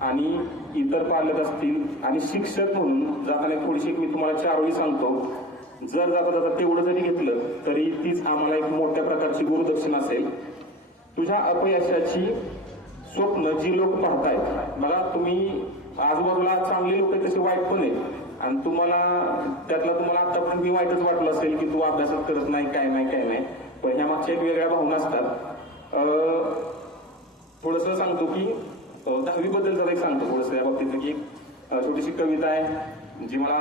आणि इतर पालक असतील आणि शिक्षक म्हणून जाताना थोडीशी मी तुम्हाला 4 वेळी सांगतो, जर जाता जाता तेवढं जरी घेतलं तरी तीच आम्हाला एक मोठ्या प्रकारची गुरुदक्षिणा असेल. तुझ्या अपयशाची स्वप्न जी लोक पाहतायत, बघा तुम्ही आजूबाजूला चांगले लोक तसे वाईट पण आहेत आणि तुम्हाला आतापर्यंत मी वाईटच वाटलं असेल की तू अभ्यासात करत नाही, काय नाही, पण ह्या मागच्या एक वेगळ्या भावना असतात. थोडंसं सांगतो की 10वी बद्दल जरा एक सांगतो थोडंसं या बाबतीत, की एक छोटीशी कविता आहे जी मला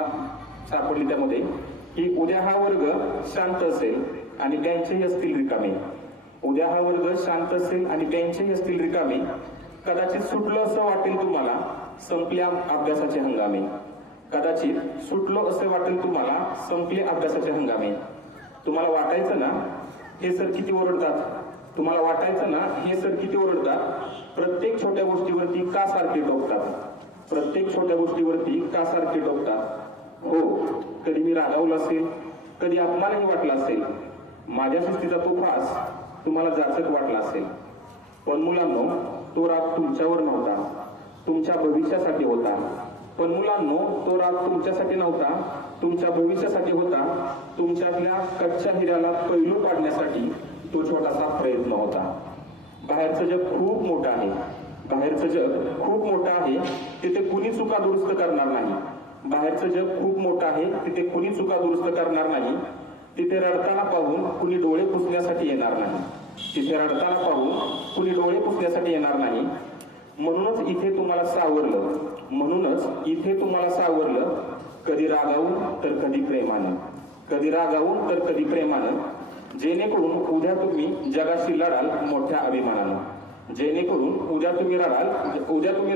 सापडली त्यामध्ये, की उद्या हा वर्ग शांत असेल आणि बेंचही असतील रिकामे. उद्या हा वर्ग शांत असेल आणि बेंचही असतील रिकामे. कदाचित सुटलं असं वाटेल तुम्हाला, संपल्या अभ्यासाचे हंगामे. कदाचित सुटलो असे वाटेल तुम्हाला, संपले अभ्यासाचे हंगामे. तुम्हाला वाटायचं ना हे सर किती ओरडतात, तुम्हाला वाटायचं ना हे सर किती ओरडतात, प्रत्येक छोट्या गोष्टीवरती का सारखे टोकतात, प्रत्येक छोट्या गोष्टीवरती का सारखे टोकतात. हो, कधी मी रागावलो असेल, कधी अपमानही वाटला असेल, माझ्या शिस्तीचा तो फास तुम्हाला जाचक वाटला असेल, पण मुलांनो तो राग तुमच्यावर नव्हता, तुमच्या भविष्यासाठी होता. पण मुलांनो तो राग तुमच्यासाठी नव्हता, तुमच्या भविष्यासाठी होता. तुमच्यातल्या कच्च्या हिऱ्याला पैलू पाडण्यासाठी तो छोटासा प्रयत्न होता. बाहेरचं जग खूप मोठं आहे, बाहेरचं जग खूप मोठं आहे, तिथे कुणी चुका दुरुस्त करणार नाही. बाहेरचं जग खूप मोठं आहे, तिथे कुणी चुका दुरुस्त करणार नाही. तिथे रडताना पाहून कुणी डोळे पुसण्यासाठी येणार नाही, तिथे रडताना पाहून कुणी डोळे पुसण्यासाठी येणार नाही. म्हणूनच इथे तुम्हाला सावरलं, म्हणूनच इथे तुम्हाला सावरलं, कधी रागावून तर कधी प्रेमानं, कधी रागावून तर कधी प्रेमानं. जेणेकरून उद्या तुम्ही जगाशी लढाल मोठ्या अभिमानानं, जेणेकरून उद्या तुम्ही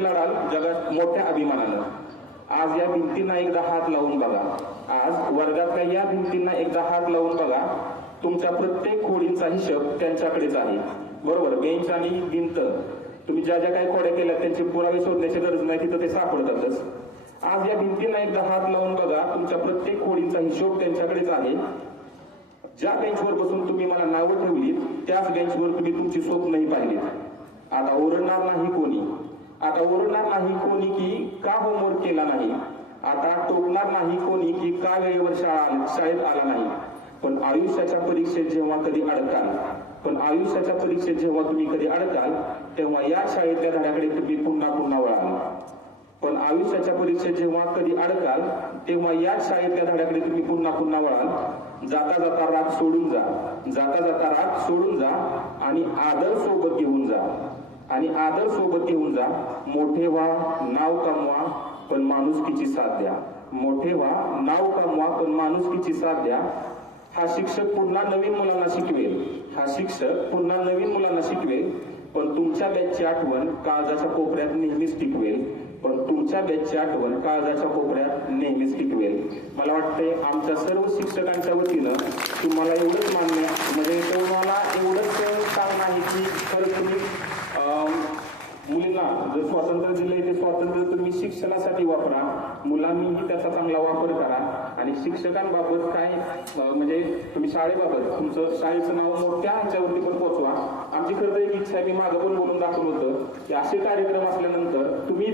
लढाल जगात मोठ्या अभिमानानं. आज या भिंतींना एकदा हात लावून बघा, आज वर्गातल्या या भिंतींना एकदा हात लावून बघा. तुमच्या प्रत्येक खोडींचा हिशोब त्यांच्याकडेच आहे. बरोबर, बेंच आणि भिंत तुम्ही ज्या काही खोड्या केल्या त्यांचे पुरावे शोधण्याची गरज नाही, तिथं ते सापडतातच. आज या भिंतींना एकदा हात लावून बघा, तुमच्या प्रत्येक खोडींचा हिशोब त्यांच्याकडेच आहे. ज्या बेंचवर बसून तुम्ही मला नावं ठेवलीत त्याच बेंचवर तुम्ही तुमची स्वप्नही पाहिलीत. आता ओरडणार नाही कोणी, आता ओरडणार नाही कोणी की का होमवर्क केला नाही, आता टोकणार नाही कोणी की का वेळेवर शाळेत आला नाही. पण आयुष्याच्या परीक्षेत जेव्हा कधी अडकाल, पण आयुष्याच्या परीक्षेत जेव्हा तुम्ही कधी अडकाल, तेव्हा या शाळेतल्या धड्याकडे तुम्ही पुन्हा वळाल. पण आयुष्याच्या परीक्षेत जेव्हा कधी अडकाल, तेव्हा या शाळेतल्या धड्याकडे तुम्ही पुन्हा वळाल. जाता जाता राग सोडून जा, जाता जाता राग सोडून जा आणि आदर सोबत घेऊन जा, आणि आदर सोबत घेऊन जा. मोठे व्हा, नाव कमवा, पण माणुसकीची साथ द्या. मोठे व्हा, नाव कमवा, पण माणुसकीची साथ द्या. हा शिक्षक पुन्हा नवीन मुलांना शिकवेल, हा शिक्षक पुन्हा नवीन मुलांना शिकवेल, पण तुमच्या बॅचची आठवण काळजाच्या कोपऱ्यात नेहमीच टिकवेल, पण तुमच्या बॅचची आठवण काळजाच्या कोपऱ्यात नेहमीच टिकवेल. मला वाटते आमच्या सर्व शिक्षकांच्या वतीनं तुम्हाला एवढंच मान्य, म्हणजे तुम्हाला एवढंच सांगणं आहे की खरंच तुम्ही मुलींना जर स्वातंत्र्य दिलंय ते स्वातंत्र्य तुम्ही शिक्षणासाठी वापरा, मुलांनीही त्याचा चांगला वापर करा. आणि शिक्षकांबाबत काय म्हणजे तुम्ही शाळेबाबत तुमचं शाळेचं नाव मोठ्या ह्याच्यावरती पण पोहोचवा. आमची खरं तर एक इच्छा आहे, मी मागं पण बोलून दाखवलं होतं की असे कार्यक्रम असल्यानंतर तुम्ही